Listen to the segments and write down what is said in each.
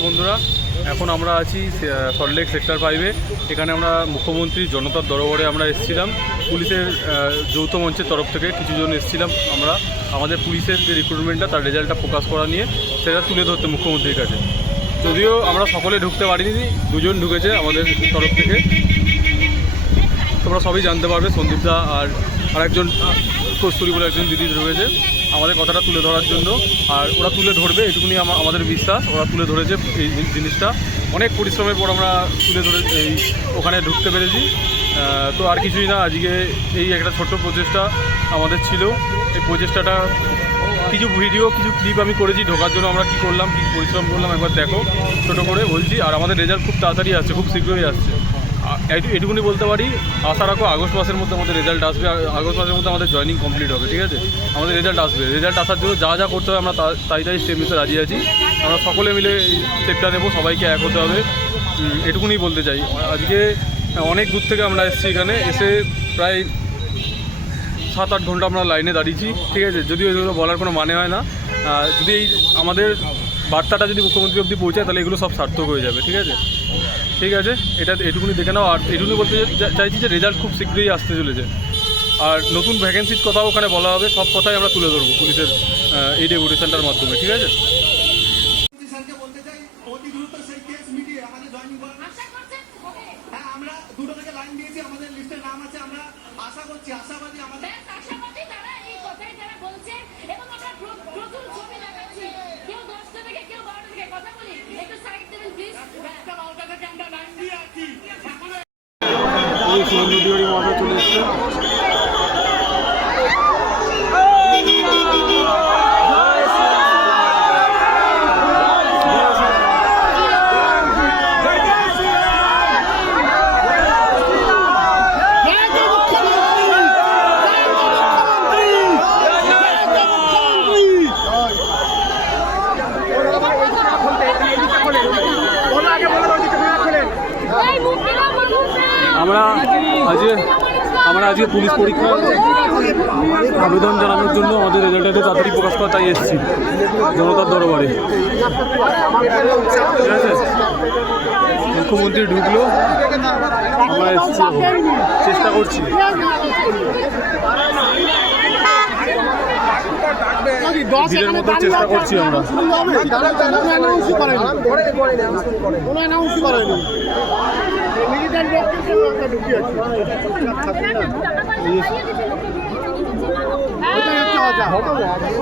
বন্ধুরা, এখন আমরা আছি সল্টলেক সেক্টর 5-এ। এখানে আমরা মুখ্যমন্ত্রী জনতার দরবারে আমরা এসেছিলাম। পুলিশের যৌথ মঞ্চের তরফ থেকে কিছুজন এসেছিলাম। আমরা আমাদের পুলিশের যে রিক্রুটমেন্টটা তার রেজাল্টটা প্রকাশ করা নিয়ে সেটা তুলে ধরতে মুখ্যমন্ত্রীর কাছে। যদিও আমরা সকলে ঢুকতে পারিনি, দুজন ঢুকেছে আমাদের তরফ থেকে। তোমরা সবই জানতে পারবে। সন্দীপদা আর আরেকজন কস্তুরী বলে একজন দিদি ঢুকেছে আমাদের কথাটা তুলে ধরার জন্য। আর ওরা তুলে ধরবে এটুকুনি আমাদের বিশ্বাস। ওরা তুলে ধরেছে এই জিনিসটা। অনেক পরিশ্রমের পর আমরা তুলে ধরে ওখানে ঢুকতে পেরেছি। তো আর কিছুই না, আজকে এই একটা ছোট্ট প্রচেষ্টা আমাদের ছিল। এই প্রচেষ্টাটা কিছু ভিডিও কিছু ক্লিপ আমি করেছি ঢোকার জন্য। আমরা কী করলাম, কী পরিশ্রম করলাম একবার দেখো, ছোটো করে বলছি। আর আমাদের রেজাল্ট খুব তাড়াতাড়ি আসছে, খুব শীঘ্রই আসছে। এটুকুনি বলতে পারি, আশা রাখো আগস্ট মাসের মধ্যে আমাদের রেজাল্ট আসবে। আগস্ট মাসের মধ্যে আমাদের জয়েনিং কমপ্লিট হবে, ঠিক আছে? আমাদের রেজাল্ট আসবে। রেজাল্ট আসার জন্য যা যা করতে হবে আমরা তাই স্টেপ নিতে রাজি আছি। আমরা সকলে মিলে স্টেপটা নেবো, সবাইকে এক হতে হবে। এটুকুনি বলতে চাই। আজকে অনেক দূর থেকে আমরা এসেছি, এখানে এসে প্রায় 7-8 ঘন্টা আমরা লাইনে দাঁড়িয়েছি, ঠিক আছে? যদিও এগুলো বলার কোনো মানে হয় না। যদি এই আমাদের বার্তাটা যদি মুখ্যমন্ত্রী অবধি পৌঁছায় তাহলে এগুলো সব সার্থক হয়ে যাবে, ঠিক আছে? ঠিক আছে, এটা এটুকুনি দেখে নাও। আর এটুকুনি বলতে চাইছি যে রেজাল্ট খুব শীঘ্রই আসতে চলেছে। আর নতুন ভ্যাকেন্সির কথাও ওখানে বলা হবে। সব কথাই আমরা তুলে ধরবো পুলিশের এই ডেপুটেশনটার মাধ্যমে, ঠিক আছে? সুরেন্দ্র তিওয়ারি মহাশয় চলে এসছে। আমরা আজকে পুলিশ পরীক্ষার আবেদন জানানোর জন্য আমাদের রেজাল্টটা তাড়াতাড়ি প্রকাশ করা তাই এসেছি জনতার দরবারে, ঠিক আছে? মুখ্যমন্ত্রী ঢুকলো, আমরা এসেছি, চেষ্টা করছি। দিনের মধ্যে চেষ্টা করছি আমরা।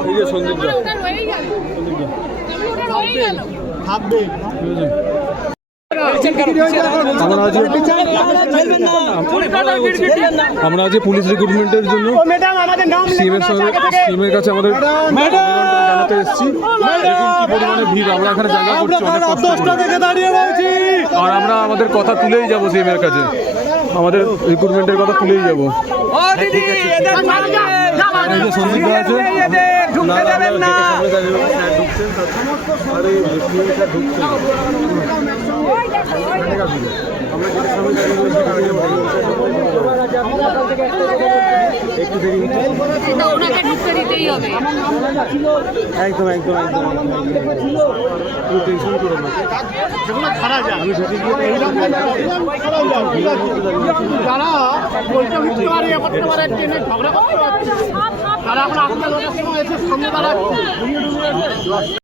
এই যে সন্দীপদা আমরা আজ পুলিশ রিক্রুটমেন্টের জন্য সিএমের কাছে আমাদের জানাতে এসেছি। দেখুন কি পরিমাণে ভিড়। আমরা এখানে জায়গা করছি অনেক কষ্ট করে। আর আমরা আমাদের কথা তুলেই যাবো সিএমের কাছে, আমাদের রিক্রুটমেন্টের কথা তুলেই যাবো। সন্দীপদা আছে, একদম একদম একদম টেনশন করো না। যারা